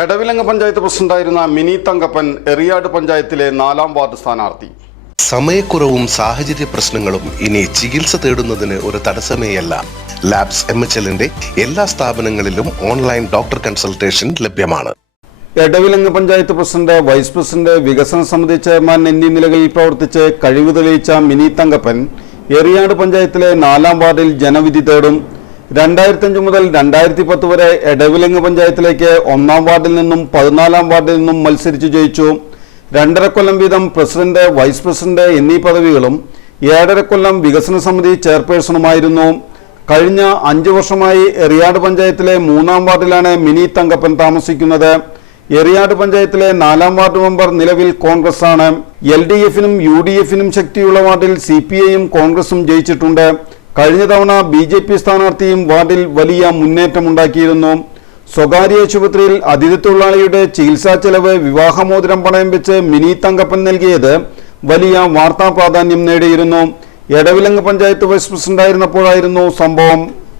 എടവിലങ്ങ് പഞ്ചായത്ത് പ്രസിഡന്റായിരുന്ന മിനി തങ്കപ്പൻ എറിയാട് പഞ്ചായത്തിലെ 4ാം വാർഡ് സ്ഥാനാർത്ഥി. സമയക്കുറവും സാഹചര്യ പ്രശ്നങ്ങളും ഇനി ചികിത്സ തേടുന്നതിന് ഒരു തടസ്സമേയല്ല. ലാബ്സ് MHLന്റെ എല്ലാ സ്ഥാപനങ്ങളിലും ഓൺലൈൻ ഡോക്ടർ കൺസൾട്ടേഷൻ ലഭ്യമാണ്. Edavilangu panchayat president, vice president, വികസന സമിതി ചെയർമാൻ എന്നീ നിലകളിൽ പ്രവർത്തിച്ച് കഴിവ് തെളിയിച്ച മിനി തങ്കപ്പൻ എറിയാട് പഞ്ചായത്തിലെ 4ാം വാർഡിൽ ജനവിധി തേടും. 2005 മുതൽ 2010 വരെ എടവിലങ്ങ് പഞ്ചായത്തിലേക്ക് 1ാം വാർഡിൽ നിന്നും 14ാം വാർഡിൽ നിന്നും മത്സരിച്ചു ജയിച്ചു. 2.5 കൊല്ലം വീതം പ്രസിഡന്റ്, വൈസ് പ്രസിഡന്റ് എന്നീ പദവികളും 7.5 കൊല്ലം വികസന സമിതി ചെയർപേഴ്സണുമായിരുന്നു. കഴിഞ്ഞ 5 വർഷമായി എറിയാട് പഞ്ചായത്തിലെ 3ാം വാർഡിലാണ് മിനി തങ്കപ്പൻ താമസിക്കുന്നത്. എറിയാട് പഞ്ചായത്തിലെ 4ാം വാർഡ് മെമ്പർ നിലവിൽ കോൺഗ്രസ് ആണ്. LDF-നും UDF-നും ശക്തിയുള്ള വാർഡിൽ CPI-യും കോൺഗ്രസും ജയിച്ചിട്ടുണ്ട്. കഴിഞ്ഞ തവണ BJP സ്ഥാനാർത്ഥിയും വാർഡിൽ വലിയ മുന്നേറ്റമുണ്ടാക്കിയിരുന്നു. സ്വകാര്യ ആശുപത്രിയിൽ അതിഥി തൊഴിലാളിയുടെ ചികിത്സാ ചെലവ് വിവാഹമോതിരം പണയം വെച്ച് മിനി തങ്കപ്പൻ നൽകിയത് വലിയ വാർത്താ പ്രാധാന്യം നേടിയിരുന്നു. എടവിലങ്ങ് പഞ്ചായത്ത് വൈസ് പ്രസിഡന്റായിരുന്നപ്പോഴായിരുന്നു സംഭവം.